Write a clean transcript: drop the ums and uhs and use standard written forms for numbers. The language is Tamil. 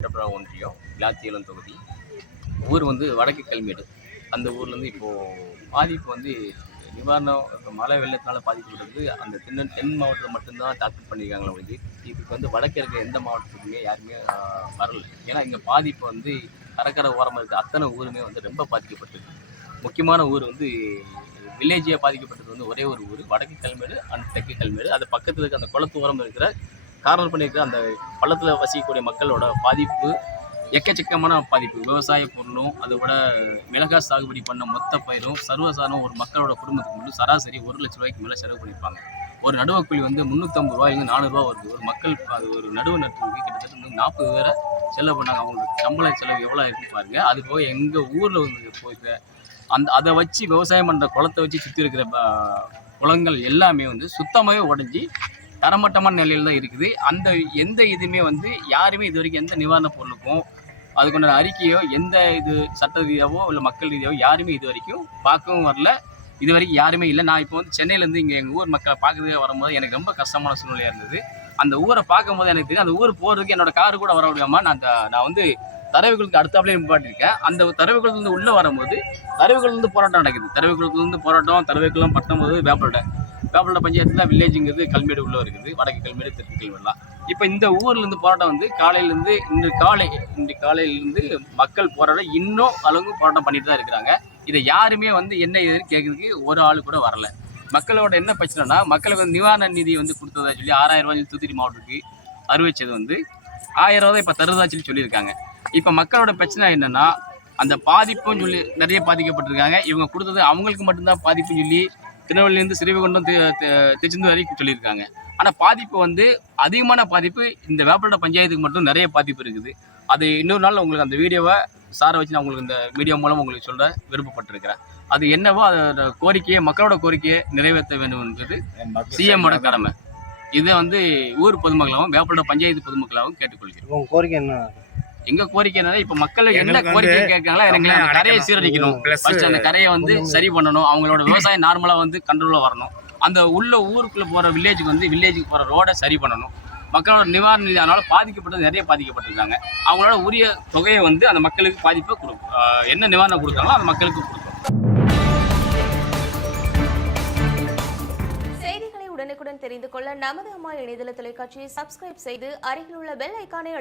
ஒன்றியம் விளாத்தியலம் தொகுதி. ஊர் வந்து வடக்கு கல்மேடு. அந்த ஊர்லேருந்து இப்போது பாதிப்பு வந்து நிவாரணம் இப்போ மழை வெள்ளத்தினால பாதிக்கப்பட்டது அந்த தென் மாவட்டத்தில் மட்டும்தான் தாக்கல் பண்ணியிருக்காங்களே ஒழிஞ்சு இதுக்கு வந்து வடக்கு இருக்க எந்த மாவட்டத்துக்குமே யாருமே வரல. ஏன்னா இங்கே பாதிப்பு வந்து கடற்கரை ஓரமாக இருக்க அத்தனை ஊருமே வந்து ரொம்ப பாதிக்கப்பட்டிருக்கு. முக்கியமான ஊர் வந்து வில்லேஜியாக பாதிக்கப்பட்டது வந்து ஒரே ஒரு ஊர் வடக்கு கல்மேடு அண்ட் தெற்கு கல்மேடு. அது பக்கத்தில் இருக்க அந்த குளத்து ஓரம் இருக்கிற கார்னர் பண்ணியிருக்கிற அந்த பள்ளத்தில் வசிக்கக்கூடிய மக்களோட பாதிப்பு எக்கச்சக்கமான பாதிப்பு. விவசாய பொருளும் அதோட மிளகாய் சாகுபடி பண்ண மொத்த பயிரும் சர்வசாதாரண ஒரு மக்களோட குடும்பத்துக்கு மட்டும் சராசரி 1 லட்ச ரூபாய்க்கு மேலே செலவு பண்ணியிருப்பாங்க. ஒரு நடுவக்கூலி வந்து 350 ரூபாயிலிருந்து 400 ரூபா வருது. ஒரு மக்கள் அது ஒரு நடுவு நட்டுக்கு கிட்டத்தட்ட 40 பேரை செலவு பண்ணாங்க. அவங்களுக்கு சம்பள செலவு எவ்வளோ இருக்குன்னு பாருங்க. அது போக எங்கள் ஊரில் வந்து போயிருக்க அதை வச்சு விவசாயம் பண்ணுற குளத்தை வச்சு சுற்றி இருக்கிற குளங்கள் எல்லாமே வந்து சுத்தமாகவே உடஞ்சி தரமட்டமான நிலையில் தான் இருக்குது. அந்த எந்த இதுவுமே வந்து யாருமே இது வரைக்கும் எந்த நிவாரணப் பொருளுக்கும் அதுக்குள்ள அறிக்கையோ எந்த இது சட்ட ரீதியாவோ இல்லை மக்கள் ரீதியாவோ யாருமே இது வரைக்கும் பார்க்கவும் வரல. இது வரைக்கும் யாருமே இல்லை. நான் இப்போ வந்து சென்னையிலேருந்து இங்கே எங்கள் ஊர் மக்களை பார்க்கறதுக்காக வரும்போது எனக்கு ரொம்ப கஷ்டமான சூழ்நிலையாக இருந்தது. அந்த ஊரை பார்க்கும்போது எனக்கு தெரியும் அந்த ஊர் போகிறதுக்கு என்னோட காரு கூட வர முடியாமல் நான் வந்து தரவுகளுக்கு அடுத்தாப்புலேயே நிப்பாட்டிருக்கேன். அந்த தரவுகளுக்கு உள்ளே வரும்போது தரவுகள் போராட்டம் நடக்குது. தரவுகளுக்கு போராட்டம் தரவுகளும் பட்டம்போது வேப்பலோட பஞ்சாயத்தில் வில்லேஜுங்கிறது கல்மேடு உள்ளே இருக்குது. வடக்கு கல்மேடு தெற்கு கல்மேடுலாம். இப்போ இந்த ஊர்லேருந்து போராட்டம் வந்து காலையிலேருந்து இன்று காலையிலேருந்து மக்கள் போராட்டம் இன்னும் அளவுக்கு போராட்டம் பண்ணிட்டு தான் இருக்கிறாங்க. இதை யாருமே வந்து என்ன இதுன்னு கேட்குறதுக்கு ஒரு ஆள் கூட வரல. மக்களோட என்ன பிரச்சனைனா மக்களுக்கு வந்து நிவாரண நிதி வந்து கொடுத்ததா சொல்லி 6000 ரூபாய் தூத்துக்குடி மாவட்டத்துக்கு அறிவிச்சது வந்து 1000 ரூபாய் இப்போ தருதா சொல்லி சொல்லியிருக்காங்க. இப்போ மக்களோட பிரச்சனை என்னன்னா அந்த பாதிப்பும் சொல்லி நிறைய பாதிக்கப்பட்டிருக்காங்க. இவங்க கொடுத்தது அவங்களுக்கு மட்டும்தான் பாதிப்புன்னு சொல்லி திருநெல்வேலியிலேருந்து ஸ்ரீவைகுண்டம் திருச்செந்தூர் வரைக்கும் சொல்லியிருக்காங்க. ஆனால் பாதிப்பு வந்து அதிகமான பாதிப்பு இந்த வேப்பலோட பஞ்சாயத்துக்கு மட்டும் நிறைய பாதிப்பு இருக்குது. அது இன்னொரு நாள் உங்களுக்கு அந்த வீடியோவை சாரை வச்சு நான் உங்களுக்கு இந்த வீடியோ மூலம் உங்களுக்கு சொல்ல விருப்பப்பட்டிருக்கிறேன். அது என்னவோ அதோட கோரிக்கையை மக்களோட கோரிக்கையை நிறைவேற்ற வேண்டும் என்பது சிஎம்மோட கடமை. இதை வந்து ஊர் பொதுமக்களாகவும் வேப்பலோட பஞ்சாயத்து பொதுமக்களாகவும் கேட்டுக்கொள்கிறோம். உங்கள் கோரிக்கை என்ன? எங்க கோரிக்கை என்னன்னா இப்ப மக்கள் என்ன கோரிக்கை கேட்கறாங்களா எனக்கு அந்த கரையை சீரழிக்கணும். ஃபர்ஸ்ட் அந்த கரையை வந்து சரி பண்ணணும். அவங்களோட விவசாயம் நார்மலா வந்து கண்ட்ரோல்ல வரணும். அந்த உள்ள ஊருக்குள்ள போற வில்லேஜுக்கு போற ரோடை சரி பண்ணணும். மக்களோட நிவாரண நிதி அதனால பாதிக்கப்பட்டது நிறைய பாதிக்கப்பட்டிருக்காங்க. அவங்களோட உரிய தொகையை வந்து அந்த மக்களுக்கு பாதிப்பை கொடுக்கும். என்ன நிவாரணம் கொடுத்தாங்களோ அந்த மக்களுக்கு கொடுக்கும். செய்திகளை உடனுக்குடன் தெரிந்து கொள்ள நமது அம்மா இணையதள தொலைக்காட்சியை சப்ஸ்கிரைப் செய்து அருகில் உள்ள பெல் ஐக்கானை